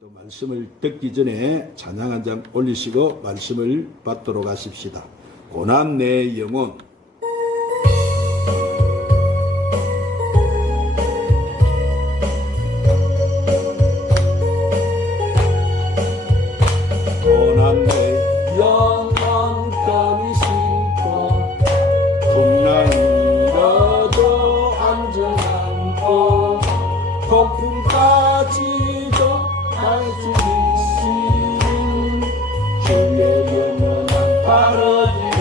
또 말씀을 듣기 전에 찬양 한 장 올리시고 말씀을 받도록 하십시다. 고난 내 영혼. 고난 내 영혼 편히 싣고 풍랑이라도 안전하고 폭풍까지도 할 수 있으니 주의 영원한 바라기에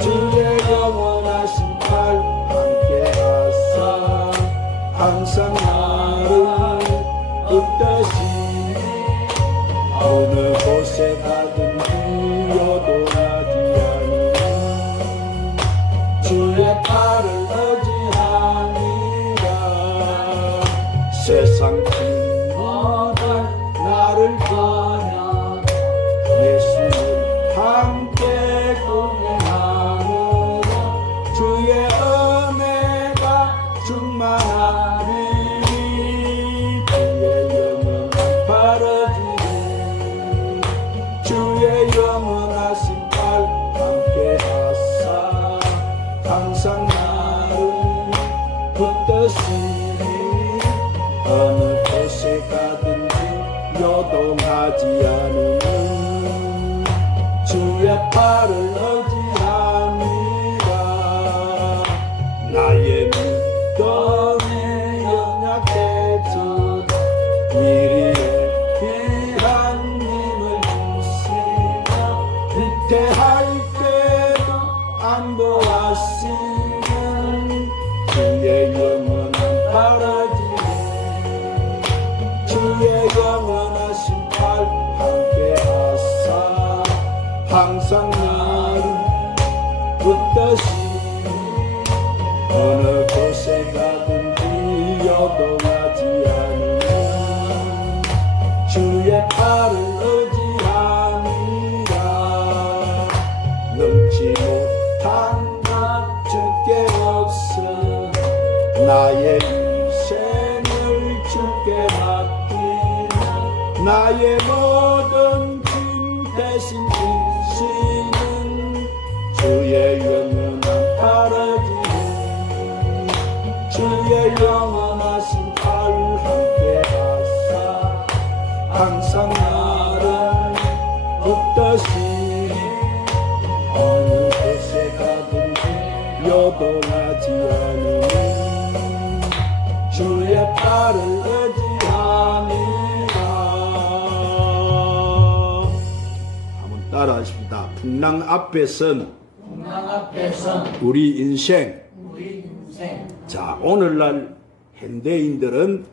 주의 영원하신 팔 함께하사 항상 나를 붙드시니 어느 곳에 가든지 요동하지 않으니 주의 팔을 의지하니라. 세상 친구들 나를 떠나 예수를 함께 동행하느라 주의 은혜가 충만하리니 주의 영원한 바라지니 주의 영원하신 팔 함께하사 항상 나를 붙드시니 어느 곳에 가든지 요동하지 않으면 주의 팔을 의지합니다. 나의 믿음이 연약해져도 미리에 귀한 님을 주시며 위태할 때도 안보하시는 주의 영원한 바라지니 주의 영원하신 팔 함께하사 항상 나를 붙드시니 어느 곳에 가든지 요동하지 않으면 주의 팔을 의지합니다. 넘지 못한 것 주께 없어 나의 인생을 주께 맡기며 나의 모든 짐 대신 지시는 주의 영원한 바라지니 주의 영원하신 팔 함께하사 항상 나를 붙드시니 어느 곳에 가든지 요동하지 않으니 주의 팔을 의지합니다. 한번 따라하십니다. 풍랑 앞에선 우리 인생. 자, 오늘날 현대인들은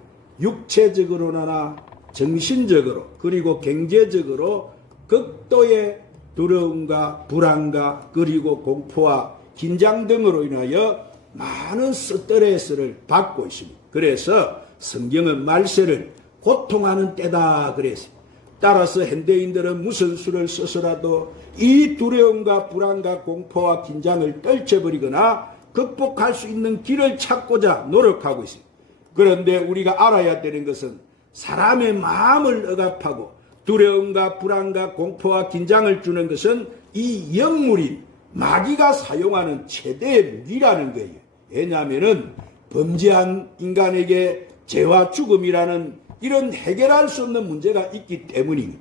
육체적으로나 정신적으로 그리고 경제적으로 극도의 두려움과 불안과 그리고 공포와 긴장 등으로 인하여 많은 스트레스를 받고 있습니다. 그래서 성경은 말세를 고통하는 때다 그랬습니다. 따라서 현대인들은 무슨 수를 써서라도 이 두려움과 불안과 공포와 긴장을 떨쳐버리거나 극복할 수 있는 길을 찾고자 노력하고 있습니다. 그런데 우리가 알아야 되는 것은 사람의 마음을 억압하고 두려움과 불안과 공포와 긴장을 주는 것은 이 영물인 마귀가 사용하는 최대의 무기라는 거예요. 왜냐하면 범죄한 인간에게 죄와 죽음이라는 이런 해결할 수 없는 문제가 있기 때문입니다.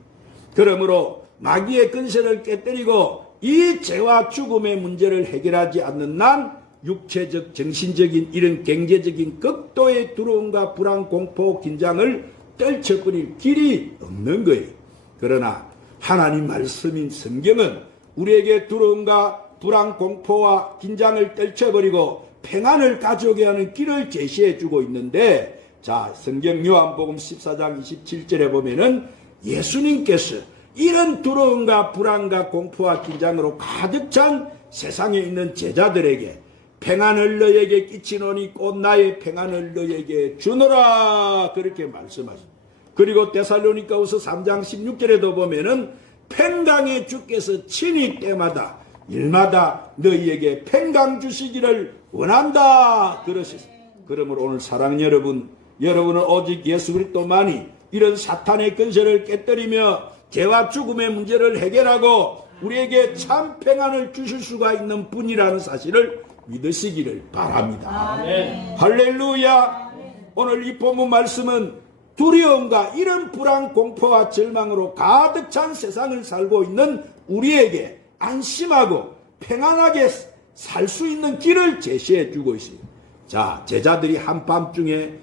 그러므로 마귀의 근세를 깨뜨리고 이 죄와 죽음의 문제를 해결하지 않는 난 육체적, 정신적인 이런 경제적인 극도의 두려움과 불안, 공포, 긴장을 떨쳐버릴 길이 없는 거예요. 그러나 하나님 말씀인 성경은 우리에게 두려움과 불안, 공포와 긴장을 떨쳐버리고 평안을 가져오게 하는 길을 제시해 주고 있는데, 자, 성경 요한복음 14장 27절에 보면은 예수님께서 이런 두려움과 불안과 공포와 긴장으로 가득 찬 세상에 있는 제자들에게 평안을 너에게 끼치노니 곧 나의 평안을 너에게 주노라 그렇게 말씀하십니다. 그리고 데살로니가후서 3장 16절에도 보면은 평강의 주께서 친히 때마다 일마다 너희에게 평강 주시기를 원한다 그러셨습니다. 그러므로 오늘 사랑하는 여러분, 여러분은 오직 예수 그리스도만이 이런 사탄의 근세를 깨뜨리며 죄와 죽음의 문제를 해결하고 우리에게 참 평안을 주실 수가 있는 분이라는 사실을 믿으시기를 바랍니다. 아멘. 할렐루야. 오늘 이 본문 말씀은 두려움과 이런 불안, 공포와 절망으로 가득 찬 세상을 살고 있는 우리에게 안심하고 평안하게 살 수 있는 길을 제시해 주고 있습니다. 자, 제자들이 한밤중에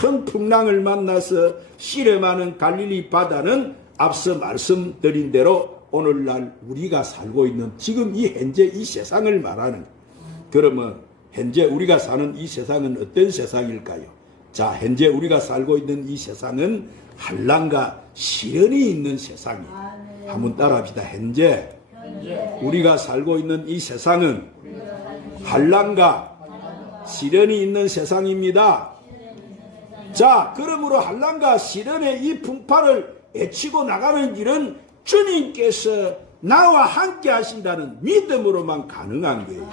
큰 풍랑을 만나서 씨름하는 갈릴리 바다는 앞서 말씀드린 대로 오늘날 우리가 살고 있는 지금 이 현재 이 세상을 말하는, 그러면 현재 우리가 사는 이 세상은 어떤 세상일까요? 자, 현재 우리가 살고 있는 이 세상은 환난과 시련이 있는 세상이에요. 한번 따라합시다. 현재 우리가 살고 있는 이 세상은 환난과 시련이 있는 세상입니다. 자, 그러므로 환난과 시련의 이 풍파를 헤치고 나가는 길은 주님께서 나와 함께 하신다는 믿음으로만 가능한 거예요.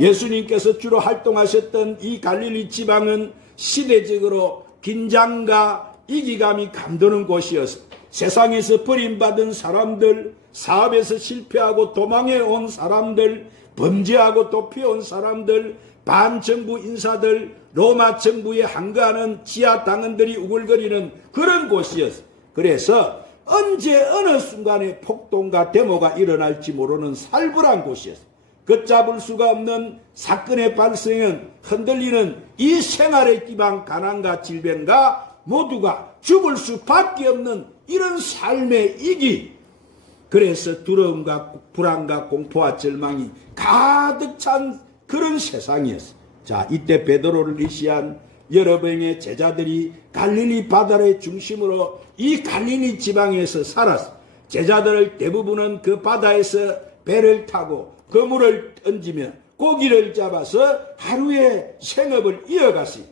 예수님께서 주로 활동하셨던 이 갈릴리 지방은 시대적으로 긴장과 이기감이 감도는 곳이어서 세상에서 버림받은 사람들, 사업에서 실패하고 도망해 온 사람들, 범죄하고 도피해 온 사람들, 반정부 인사들, 로마 정부에 항거하는 지하 당원들이 우글거리는 그런 곳이었어. 그래서 언제 어느 순간에 폭동과 데모가 일어날지 모르는 살벌한 곳이었어. 걷잡을 수가 없는 사건의 발생은 흔들리는 이 생활의 기반 가난과 질병과 모두가 죽을 수밖에 없는 이런 삶의 이기. 그래서 두려움과 불안과 공포와 절망이 가득 찬 그런 세상이었어. 자, 이때 베드로를 의시한 여러 명의 제자들이 갈릴리 바다의 중심으로 이 갈릴리 지방에서 살았어. 제자들 대부분은 그 바다에서 배를 타고 그물을 던지며 고기를 잡아서 하루의 생업을 이어갔어요.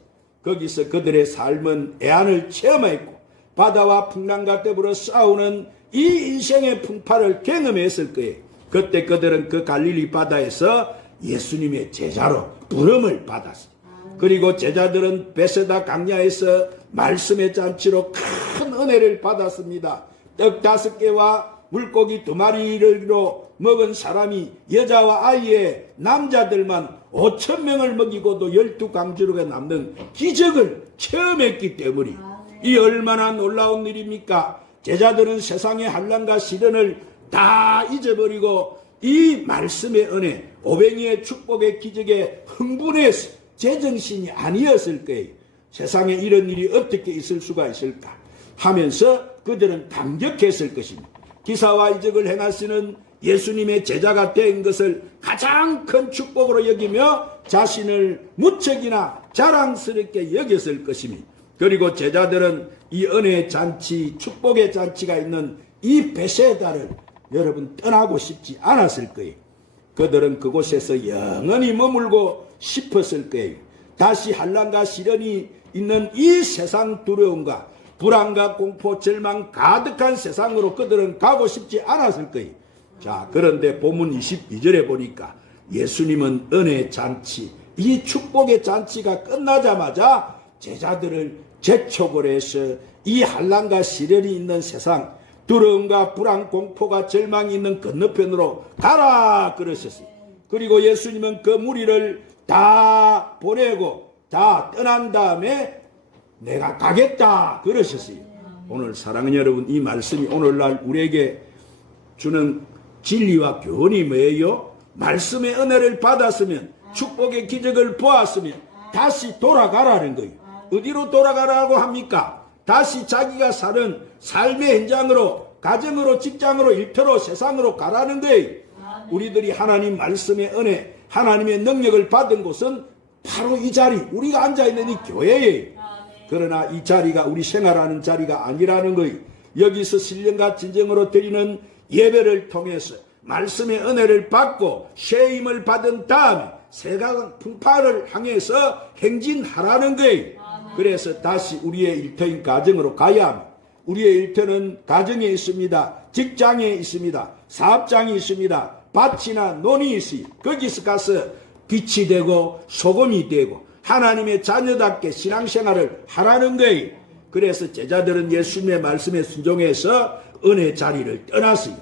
거기서 그들의 삶은 애안을 체험했고 바다와 풍랑과 더불어 싸우는 이 인생의 풍파를 경험했을 거예요. 그때 그들은 그 갈릴리 바다에서 예수님의 제자로 부름을 받았어요. 그리고 제자들은 베세다 강야에서 말씀의 잔치로 큰 은혜를 받았습니다. 떡 5개와 물고기 2마리로 먹은 사람이 여자와 아이의 남자들만 5,000명을 먹이고도 12강주로가 남는 기적을 체험했기 때문에 이 얼마나 놀라운 일입니까? 제자들은 세상의 환난과 시련을 다 잊어버리고 이 말씀의 은혜, 오병이의 축복의 기적에 흥분해서 제정신이 아니었을 거예요. 세상에 이런 일이 어떻게 있을 수가 있을까 하면서 그들은 감격했을 것입니다. 기사와 이적을 행하시는 예수님의 제자가 된 것을 가장 큰 축복으로 여기며 자신을 무척이나 자랑스럽게 여겼을 것입니다. 그리고 제자들은 이 은혜의 잔치, 축복의 잔치가 있는 이 베세다를 여러분 떠나고 싶지 않았을 거예요. 그들은 그곳에서 영원히 머물고 싶었을 거예요. 다시 환난과 시련이 있는 이 세상 두려움과 불안과 공포, 절망 가득한 세상으로 그들은 가고 싶지 않았을 거예요. 자, 그런데 본문 22절에 보니까 예수님은 은혜의 잔치, 이 축복의 잔치가 끝나자마자 제자들을 재촉을 해서 이 환난과 시련이 있는 세상, 두려움과 불안, 공포가 절망이 있는 건너편으로 가라 그러셨어요. 그리고 예수님은 그 무리를 다 보내고 다 떠난 다음에 내가 가겠다 그러셨어요. 오늘 사랑하는 여러분, 이 말씀이 오늘날 우리에게 주는 진리와 교훈이 뭐예요? 말씀의 은혜를 받았으면, 축복의 기적을 보았으면 다시 돌아가라는 거예요. 어디로 돌아가라고 합니까? 다시 자기가 사는 삶의 현장으로, 가정으로, 직장으로, 일터로, 세상으로 가라는 거예요. 우리들이 하나님 말씀의 은혜, 하나님의 능력을 받은 곳은 바로 이 자리, 우리가 앉아있는 이 교회예요. 그러나 이 자리가 우리 생활하는 자리가 아니라는 거예요. 여기서 신령과 진정으로 드리는 예배를 통해서 말씀의 은혜를 받고 쉐임을 받은 다음에 세상 풍파를 향해서 행진하라는 거예요. 그래서 다시 우리의 일터인 가정으로 가야 합니다. 우리의 일터는 가정에 있습니다. 직장에 있습니다. 사업장이 있습니다. 밭이나 논이 있어요. 거기서 가서 빛이 되고 소금이 되고 하나님의 자녀답게 신앙생활을 하라는 거예요. 그래서 제자들은 예수님의 말씀에 순종해서 은혜 자리를 떠났어요.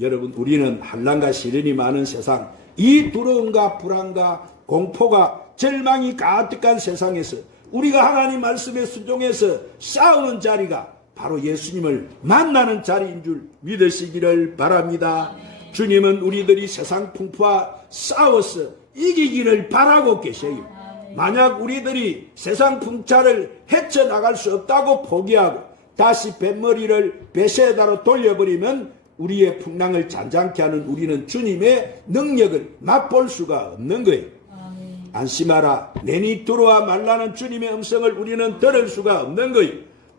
여러분, 우리는 환난과 시련이 많은 세상, 이 두려움과 불안과 공포가 절망이 가득한 세상에서 우리가 하나님 말씀에 순종해서 싸우는 자리가 바로 예수님을 만나는 자리인 줄 믿으시기를 바랍니다. 주님은 우리들이 세상 풍파와 싸워서 이기기를 바라고 계셔요. 만약 우리들이 세상 풍차를 헤쳐나갈 수 없다고 포기하고 다시 뱃머리를 배세다로 돌려버리면 우리의 풍랑을 잔잔케 하는 우리는 주님의 능력을 맛볼 수가 없는 거예요. 안심하라, 내니 들어와 말라는 주님의 음성을 우리는 들을 수가 없는 거예요.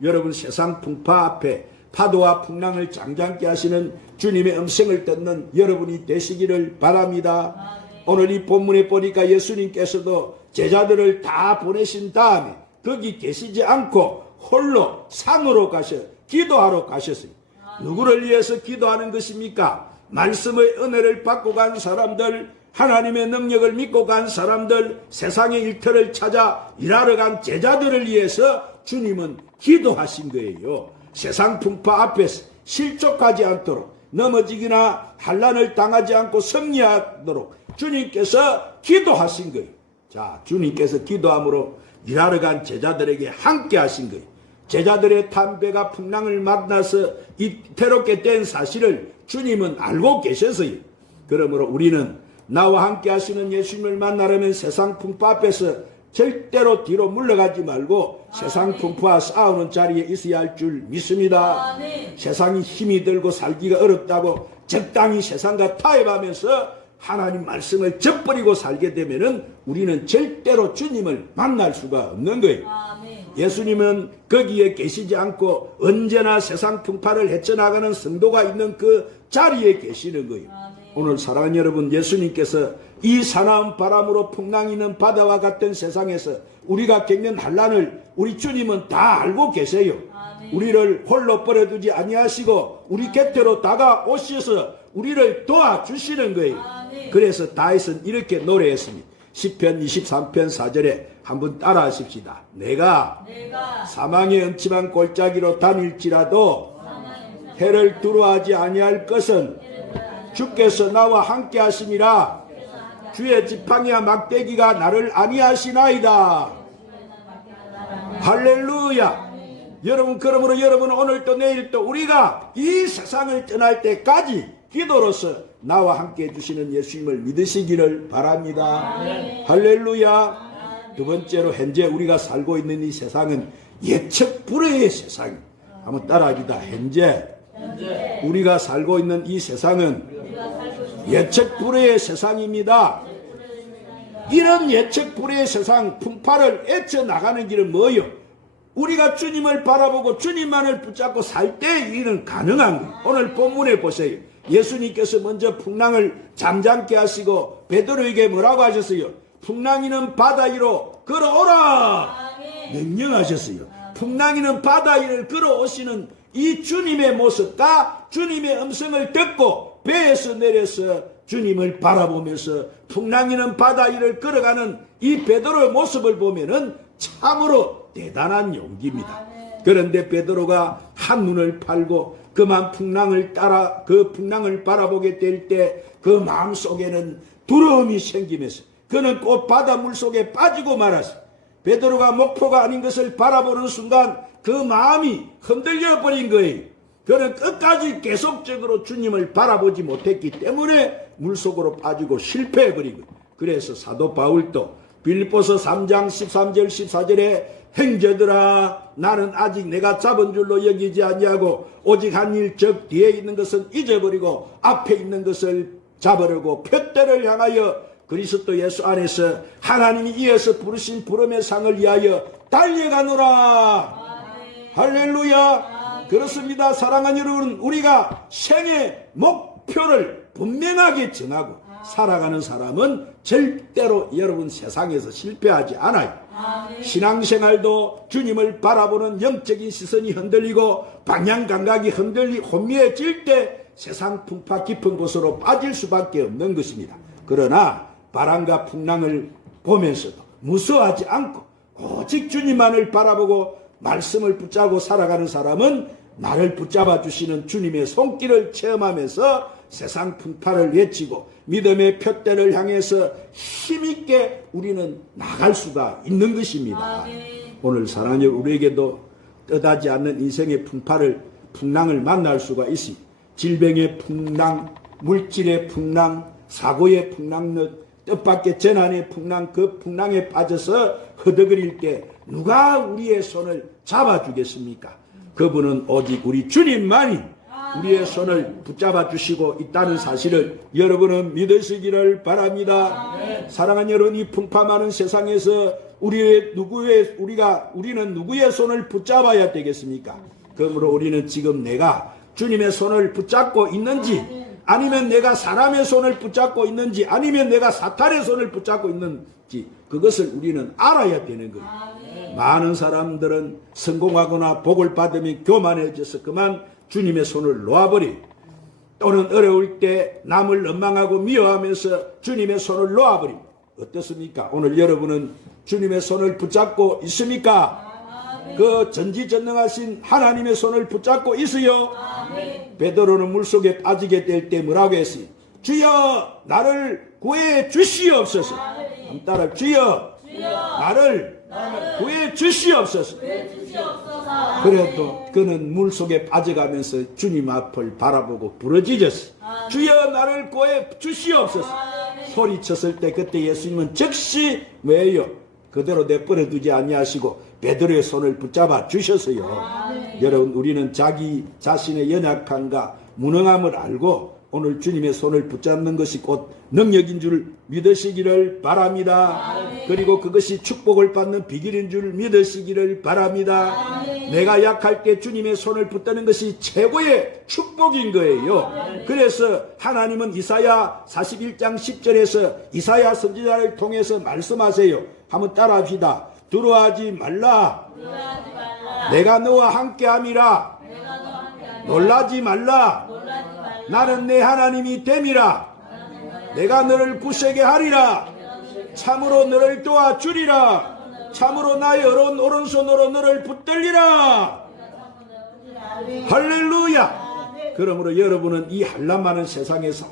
여러분, 세상 풍파 앞에 파도와 풍랑을 잔잔케 하시는 주님의 음성을 듣는 여러분이 되시기를 바랍니다. 오늘 이 본문에 보니까 예수님께서도 제자들을 다 보내신 다음에 거기 계시지 않고 홀로 산으로 가셔 기도하러 가셨어요. 누구를 위해서 기도하는 것입니까? 말씀의 은혜를 받고 간 사람들, 하나님의 능력을 믿고 간 사람들, 세상의 일터를 찾아 일하러 간 제자들을 위해서 주님은 기도하신 거예요. 세상 풍파 앞에서 실족하지 않도록, 넘어지기나 환난을 당하지 않고 승리하도록 주님께서 기도하신 거예요. 자, 주님께서 기도함으로 일하러 간 제자들에게 함께 하신 거예요. 제자들의 담배가 풍랑을 만나서 이태롭게 된 사실을 주님은 알고 계셔서요. 그러므로 우리는 나와 함께 하시는 예수님을 만나려면 세상 풍파 앞에서 절대로 뒤로 물러가지 말고 세상 풍파와 싸우는 자리에 있어야 할 줄 믿습니다. 세상이 힘이 들고 살기가 어렵다고 적당히 세상과 타협하면서 하나님 말씀을 져버리고 살게 되면은 우리는 절대로 주님을 만날 수가 없는 거예요. 예수님은 거기에 계시지 않고 언제나 세상 풍파를 헤쳐나가는 성도가 있는 그 자리에 계시는 거예요. 오늘 사랑하는 여러분, 예수님께서 이 사나운 바람으로 풍랑이는 바다와 같은 세상에서 우리가 겪는 환난을 우리 주님은 다 알고 계세요. 우리를 홀로 버려두지 아니하시고 우리 곁으로 다가오셔서 우리를 도와주시는 거예요. 그래서 다윗은 이렇게 노래했습니다. 시편 23편 4절에 한번 따라 하십시다. 내가 사망의 음침한 골짜기로 다닐지라도 해를 두려워하지 아니할 것은 주께서 나와 함께 하심이라. 주의 지팡이와 막대기가 나를 안위하시나이다. 할렐루야. 여러분, 그러므로 여러분은 오늘 또 내일 또 우리가 이 세상을 떠날 때까지 기도로서 나와 함께 해주시는 예수님을 믿으시기를 바랍니다. 할렐루야. 두 번째로, 현재 우리가 살고 있는 이 세상은 예측 불허의 세상. 한번 따라합니다. 현재 우리가 살고 있는 이 세상은 예측 불허의 세상입니다. 이런 예측 불허의 세상 풍파를 헤쳐나가는 길은 뭐요? 우리가 주님을 바라보고 주님만을 붙잡고 살 때 이는 가능한 거예요. 오늘 본문에 보세요. 예수님께서 먼저 풍랑을 잠잠케 하시고 베드로에게 뭐라고 하셨어요? 풍랑이는 바다 위로 걸어오라 명령하셨어요. 풍랑이는 바다 위를 걸어오시는 이 주님의 모습과 주님의 음성을 듣고 배에서 내려서 주님을 바라보면서 풍랑이는 바다 위를 걸어가는 이 베드로의 모습을 보면은 참으로 대단한 용기입니다. 그런데 베드로가 한눈을 팔고 그만 풍랑을 따라 그 풍랑을 바라보게 될 때 그 마음속에는 두려움이 생기면서 그는 곧 바닷물 속에 빠지고 말았어요. 베드로가 목표가 아닌 것을 바라보는 순간 그 마음이 흔들려 버린 거예요. 그는 끝까지 계속적으로 주님을 바라보지 못했기 때문에 물속으로 빠지고 실패해 버린 거예요. 그래서 사도 바울도 빌립보서 3장 13절 14절에 형제들아, 나는 아직 내가 잡은 줄로 여기지 아니하고 오직 한 일 즉 뒤에 있는 것은 잊어버리고 앞에 있는 것을 잡으려고 표대를 향하여 그리스도 예수 안에서 하나님이 이어서 부르신 부름의 상을 위하여 달려가노라. 할렐루야. 그렇습니다. 사랑하는 여러분, 우리가 생의 목표를 분명하게 정하고 살아가는 사람은 절대로 여러분 세상에서 실패하지 않아요. 신앙생활도 주님을 바라보는 영적인 시선이 흔들리고 방향 감각이 혼미해질 때 세상 풍파 깊은 곳으로 빠질 수밖에 없는 것입니다. 그러나 바람과 풍랑을 보면서도 무서워하지 않고 오직 주님만을 바라보고 말씀을 붙잡고 살아가는 사람은 나를 붙잡아 주시는 주님의 손길을 체험하면서 세상 풍파를 외치고 믿음의 푯대를 향해서 힘있게 우리는 나갈 수가 있는 것입니다. 오늘 사랑하는 우리에게도 뜻하지 않는 인생의 풍랑을 만날 수가 있습니다. 질병의 풍랑, 물질의 풍랑, 사고의 풍랑, 뜻밖의 재난의 풍랑, 그 풍랑에 빠져서 허덕거릴 때 누가 우리의 손을 잡아주겠습니까? 그분은 오직 우리 주님만이 우리의 손을 붙잡아 주시고 있다는 사실을 여러분은 믿으시기를 바랍니다. 사랑하는 여러분, 이 풍파 많은 세상에서 우리는 누구의 손을 붙잡아야 되겠습니까? 그러므로 우리는 지금 내가 주님의 손을 붙잡고 있는지, 아니면 내가 사람의 손을 붙잡고 있는지, 아니면 내가 사탄의 손을 붙잡고 있는지, 그것을 우리는 알아야 되는 거예요. 많은 사람들은 성공하거나 복을 받으면 교만해져서 그만 주님의 손을 놓아버리, 또는 어려울 때 남을 원망하고 미워하면서 주님의 손을 놓아버리. 어떻습니까? 오늘 여러분은 주님의 손을 붙잡고 있습니까? 그 전지전능하신 하나님의 손을 붙잡고 있어요. 베드로는 물속에 빠지게 될 때 뭐라고 했어요? 주여 나를 구해 주시옵소서. 따라 주여 나를 구해 주시옵소서. 그래도 그는 물속에 빠져가면서 주님 앞을 바라보고 부르짖었어. 주여 나를 구해 주시옵소서. 소리쳤을 때 그때 예수님은 즉시 왜요? 그대로 내버려 두지 아니하시고 베드로의 손을 붙잡아 주셨어요. 여러분, 우리는 자기 자신의 연약함과 무능함을 알고 오늘 주님의 손을 붙잡는 것이 곧 능력인 줄 믿으시기를 바랍니다. 그리고 그것이 축복을 받는 비결인 줄 믿으시기를 바랍니다. 내가 약할 때 주님의 손을 붙드는 것이 최고의 축복인 거예요. 그래서 하나님은 이사야 41장 10절에서 이사야 선지자를 통해서 말씀하세요. 한번 따라합시다. 두려워하지 말라. 내가 너와 함께함이라. 놀라지 말라. 나는 내 하나님이 됨이라. 내가 너를 굳세게 하리라. 참으로 너를 도와주리라. 참으로 나의 오른손으로 너를 붙들리라. 할렐루야. 그러므로 여러분은 이 한란 많은 세상에서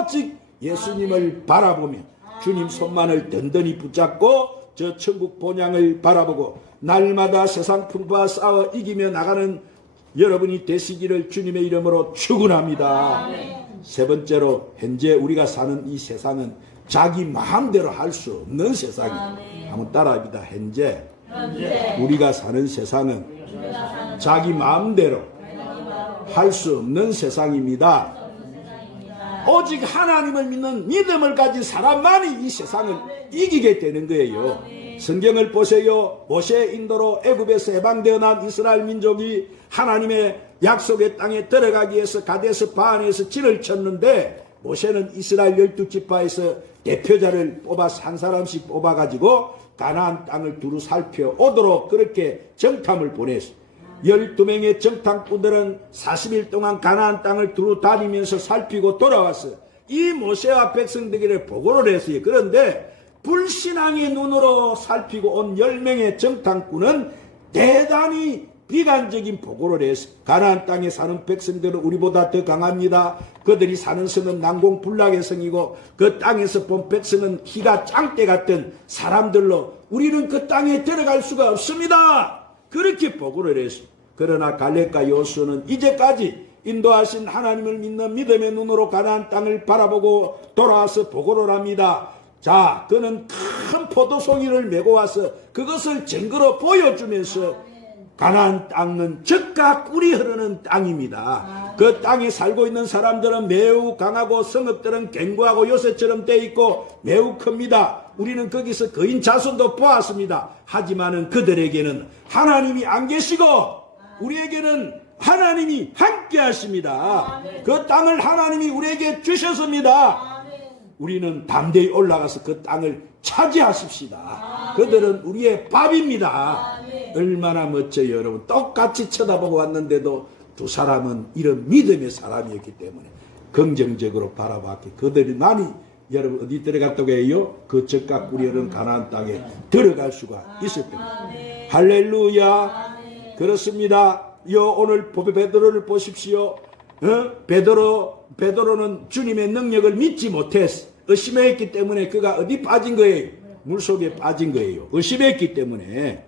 오직 예수님을 바라보며 주님 손만을 든든히 붙잡고 저 천국 본향을 바라보고 날마다 세상 풍파와 싸워 이기며 나가는 여러분이 되시기를 주님의 이름으로 축원합니다. 세 번째로, 현재 우리가 사는 이 세상은 자기 마음대로 할 수 없는 세상입니다. 한번 따라합니다. 현재 우리가 사는 세상은 자기 마음대로 할 수 없는 세상입니다. 오직 하나님을 믿는 믿음을 가진 사람만이 이 세상을 이기게 되는 거예요. 성경을 보세요. 모세의 인도로 애굽에서 해방되어 난 이스라엘 민족이 하나님의 약속의 땅에 들어가기 위해서 가데스 바네에서 진을 쳤는데, 모세는 이스라엘 12지파에서 대표자를 뽑아서 한 사람씩 뽑아가지고 가나안 땅을 두루 살펴오도록 그렇게 정탐을 보냈어요. 12명의 정탐꾼들은 40일 동안 가나안 땅을 두루 다니면서 살피고 돌아왔어요. 이 모세와 백성들에게 보고를 했어요. 그런데 불신앙의 눈으로 살피고 온 10명의 정탐꾼은 대단히 비관적인 보고를 했어요. 가나안 땅에 사는 백성들은 우리보다 더 강합니다. 그들이 사는 성은 난공불락의 성이고 그 땅에서 본 백성은 희가 짱대 같은 사람들로 우리는 그 땅에 들어갈 수가 없습니다. 그렇게 보고를 했어요. 그러나 갈렙과 여호수아는 이제까지 인도하신 하나님을 믿는 믿음의 눈으로 가나안 땅을 바라보고 돌아와서 보고를 합니다. 자, 그는 큰 포도송이를 메고 와서 그것을 증거로 보여주면서 가나안 땅은 젖과 꿀이 흐르는 땅입니다. 그 땅에 살고 있는 사람들은 매우 강하고 성읍들은 견고하고 요새처럼 돼 있고 매우 큽니다. 우리는 거기서 거인 자손도 보았습니다. 하지만은 그들에게는 하나님이 안 계시고 우리에게는 하나님이 함께 하십니다. 그 땅을 하나님이 우리에게 주셨습니다. 우리는 담대히 올라가서 그 땅을 차지하십시다. 그들은 우리의 밥입니다. 얼마나 멋져요, 여러분. 똑같이 쳐다보고 왔는데도 두 사람은 이런 믿음의 사람이었기 때문에 긍정적으로 바라봤기. 그들이 많이 여러분 어디 들어갔다고 해요? 그 젖과 꿀이 흐르는 가나안 땅에 들어갈 수가 있을 겁니다. 할렐루야. 그렇습니다. 오늘 베드로를 보십시오. 베드로는 주님의 능력을 믿지 못했어. 의심했기 때문에 그가 어디 빠진 거예요? 물속에 빠진 거예요. 의심했기 때문에.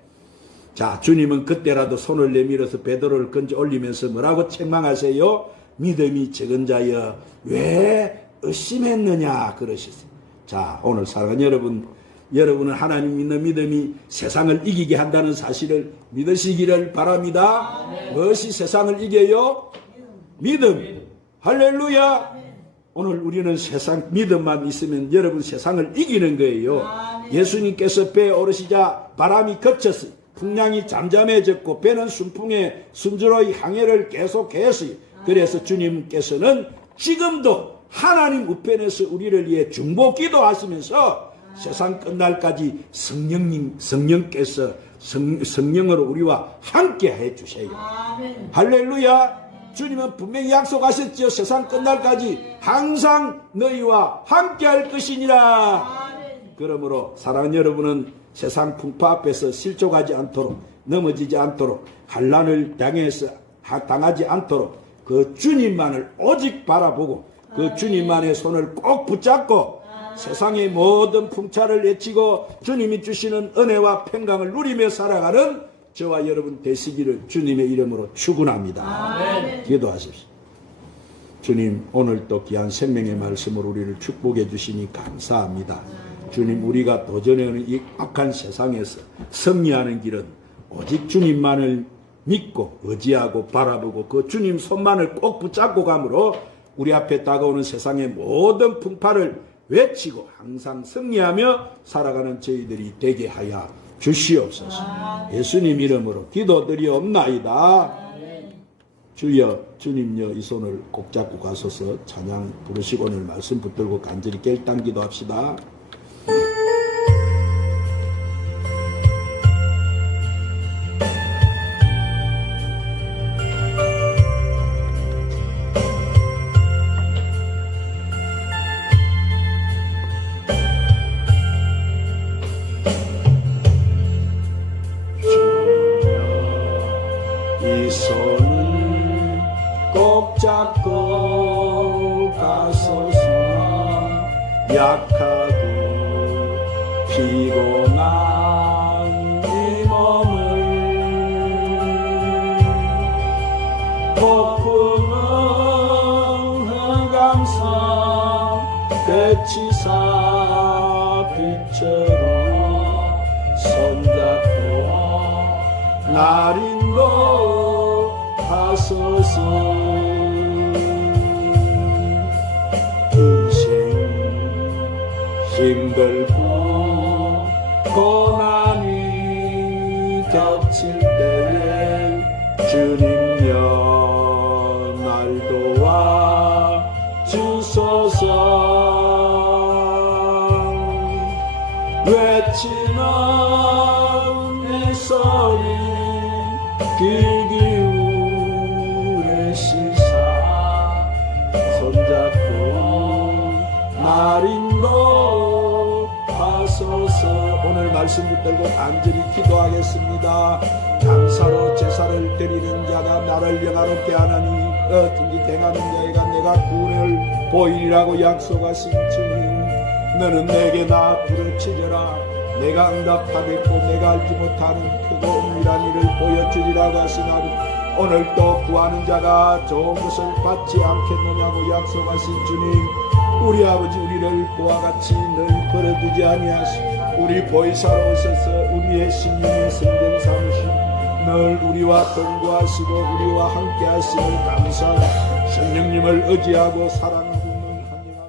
자, 주님은 그때라도 손을 내밀어서 베드로를 건져 올리면서 뭐라고 책망하세요? 믿음이 적은 자여 왜 의심했느냐 그러셨어요. 자, 오늘 사랑하는 여러분은 하나님 믿는 믿음이 세상을 이기게 한다는 사실을 믿으시기를 바랍니다. 무엇이 세상을 이겨요? 믿음. 할렐루야. 오늘 우리는 세상 믿음만 있으면 여러분 세상을 이기는 거예요. 예수님께서 배에 오르시자 바람이 그쳤어요. 풍랑이 잠잠해졌고 배는 순풍에 순조로이 항해를 계속했어요. 그래서 주님께서는 지금도 하나님 우편에서 우리를 위해 중보기도 하시면서 세상 끝날까지 성령께서 성령으로 우리와 함께 해 주세요. 할렐루야. 주님은 분명히 약속하셨죠. 세상 끝날까지 항상 너희와 함께 할 것이니라. 그러므로 사랑하는 여러분은 세상 풍파 앞에서 실족하지 않도록 넘어지지 않도록 환난을 당하지 않도록 그 주님만을 오직 바라보고 그 주님만의 손을 꼭 붙잡고 세상의 모든 풍차를 내치고 주님이 주시는 은혜와 평강을 누리며 살아가는 저와 여러분 되시기를 주님의 이름으로 축원합니다. 기도하십시오. 주님, 오늘 또 귀한 생명의 말씀으로 우리를 축복해 주시니 감사합니다. 주님, 우리가 도전해오는 이 악한 세상에서 승리하는 길은 오직 주님만을 믿고 의지하고 바라보고 그 주님 손만을 꼭 붙잡고 가므로 우리 앞에 다가오는 세상의 모든 풍파를 외치고 항상 승리하며 살아가는 저희들이 되게 하여 주시옵소서. 예수님 이름으로 기도드리옵나이다. 주여, 주님여 이 손을 꼭 잡고 가소서. 찬양 부르시고 오늘 말씀 붙들고 간절히 결단 기도합시다. 이 손을 꼭 잡고 가소서. 약하고 피곤한 이 몸을 폭풍은 흑암성 대치사 빛으로 손잡고 날 인도하소서. 힘들고 고난이 겹칠 때에 주님여 날 도와 주소서. 외치는 내 소리 귀 기울이시사 손잡고 날 인도하소서. 오늘 말씀 붙들고 간절히 기도하겠습니다. 감사로 제사를 드리는 자가 나를 영화롭게 하나니 어떤지 행하는 자에게 내가 구원을 보이리라고 약속하신 주님, 너는 내게 나 부르짖으라. 내가 응답하겠고 내가 알지 못하는 크고 은밀한 일을 보여주리라고 하시나니 오늘 또 구하는 자가 좋은 것을 받지 않겠느냐고 약속하신 주님, 우리 아버지 우리를 그와 같이 늘 버려두지 아니하시고 우리 보이사로 오셔서 우리의 심령의 성전 삼으시고 늘 우리와 동거하시고 우리와 함께 하심을 감사하고 성령님을 의지하고 사랑하고